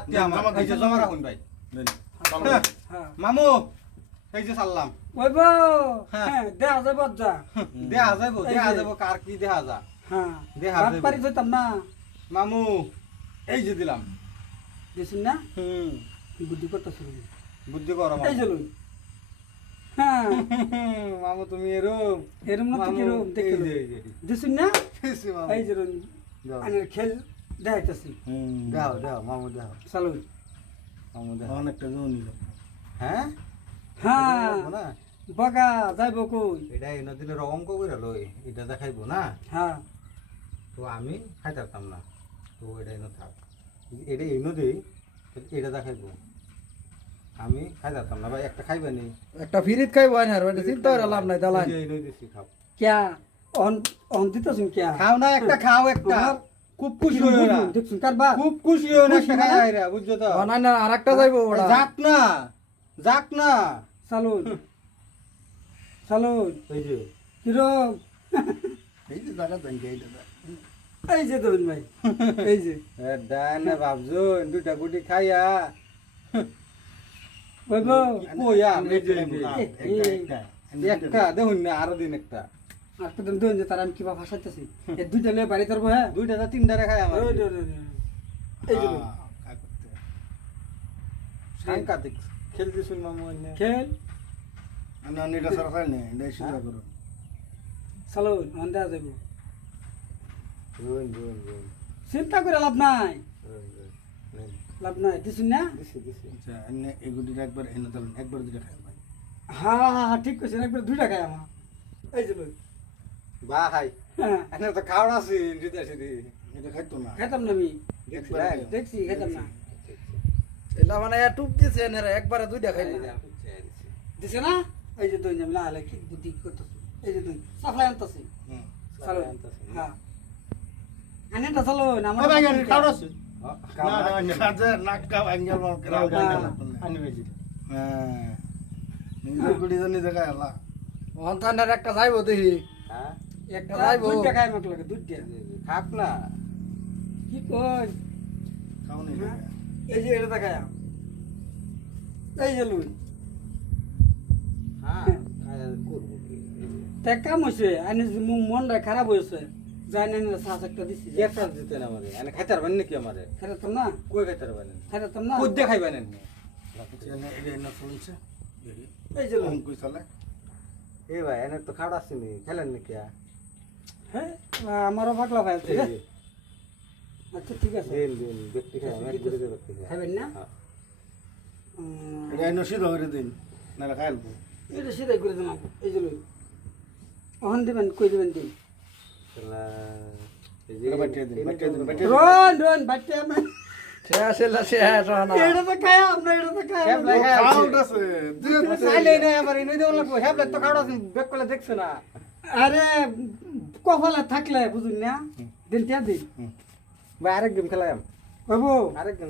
1000 টাকা আমার এই যে জমা রাখুন ভাই হ্যাঁ মামু এই যে সাল্লাম ওই বো হ্যাঁ দেখা যাবে যা দেখা যাবো কার কি দেখা যা হ্যাঁ দেখা রাত যাবে। পারি যেতাম না মামু এই যে দিলাম দিছিস না হুম বুদ্ধি করতেছিল বুদ্ধি করো এই যে মামু। লই হ্যাঁ মামু তুমি এরম এরম না তো মামু, কিরম এই দেখতে যে, এই যে। দিছিস না দিছি মামু। এই যে রন দাও। আনের খেল দেখাইতেছি দাও দাও মামু দাও চালু মামু দাও অনেকটা জমি নিল হ্যাঁ হ্যাঁ দেখাইবো না বগা যাইব কই এটা এনে দিলে রকম কবিরা লই এটা দেখাইবো না হ্যাঁ তো আমি খাইতাম না তো এটা এনে থাক এটা এনে দিই এটা দেখাইবো আমি খাইতাম না ভাই একটা খাইবে নি একটা ফিরিত খাইব না আর ওটা চিন্তা করে লাভ নাই দালান এনে দিছি খাও ক্যা অন অন দিতেছুন ক্যা খাও না একটা খাও একটা খুব খুশি হই না দেখছুন কারবার খুব খুশি হই না খুশি একটা না? খাই রে বুঝছো তো অনান্য আরেকটা যাইব ওটা যাক না চালু চালু এই যে কিরম এই যে জায়গা জানি এইটা এই যে ধরুন ভাই এই যে ডানে ভাবছো দুটা গুটি খাইয়া বইব কইয়া এই যে একটা একটা দেখুন না আরো দিন একটা আর তো ধরুন যে তার আমি কিবা ভাষাইতেছি এই দুইটা লয়ে বাড়ি করবো হ্যাঁ দুইটা না তিনটা খাই আমার ওই যে, ওই যে, ওই যে। এই যে লই। সাংঘাতিক খেলতে শুন মামু এনে খেল আমি অনেকটা সারা খাই না এটা চিন্তা করো চালু অন দেওয়া যাইব রোন রোন রোন চিন্তা করে লাভ নাই রোন লাভ নাই দিছুন না দিছি দিছি আচ্ছা এনে এগুলির একবার এনে দিলেন একবার দুটো খাই ভাই হ্যাঁ হ্যাঁ হ্যাঁ ঠিক কইছেন একবার দুইটা খাই আমার এই যে লই বা খাই হ্যাঁ এনে তো খাওয়া আছে যদি আসি দি এটা খাইতো না খাইতাম না আমি দেখছি দেখছি খাইতাম না এটা মানে টুপ দিছে এনে একবারে দুইটা খাই না দিছে না এই যে দুই যাবে না হলে কি বুদ্ধি করতেছি এই যে দুই সাপ্লাই আনতেছি চালু হ্যাঁ আনেটা চালু না আমার খাওয়া আছে না কাজে নাক্কা আঙ্গেল মার করা আনি বেজি হ্যাঁ নিজে গুড়ি জানি জায়গা আলা অন্তানের একটা যাইব দেখি হ্যাঁ একটা যাইবো। দুইটা খাই আমাকে লাগে দুইটা খাক না কি কই খাওনি এই যে এটা দেখায় এই যে লুই হ্যাঁ খাই করব কি তে কাম হইছে আনি মনটা খারাপ হয়েছে জানি না শ্বাস একটা দিছি একটা দিতে না আমারে এনে খাইতে পারবেন নাকি আমারে খাইতাম না কই খাইতে পারবেন খাইতাম না কই দেখাইবেন এনে এনে এটা এনে চলছে এই যে লুই কোন কই চলে এ ভাই এনে তো খাওয়া আসেনি খেলেন নাকি হ্যাঁ আমারও পাগলা ভাই আছে আচ্ছা ঠিক আছে দিন দিন ব্যক্তি খাই আমি এক করে ব্যক্তি খাই খাবেন না হ্যাঁ। এটা এনে সিদ্ধ করে দিন না খাইলবো এটা সেটাই করে দিলাম এই যে লুই অহন দিবেন কই দিবেন দিন তাহলে এই এটা বাটিয়ে দিন বাটিয়ে দিন বাটিয়ে দিন রন রন বাচ্চা আমি শেষ এলা শেষ রানা এটা তো খাই আমরা এটা তো খাই হ্যাঁ, ভাই, হ্যাঁ। খাওয়াটাছে চাইলে না আমার এনে দেওয়া লাগবো হ্যাবলে তো খাওয়া আছে বেক করলে দেখছো না আরে কপালে থাকলে বুঝুন না দিন তিয়া দিন ভাই আরেক গেম খেলাম বাবু আরেক গেম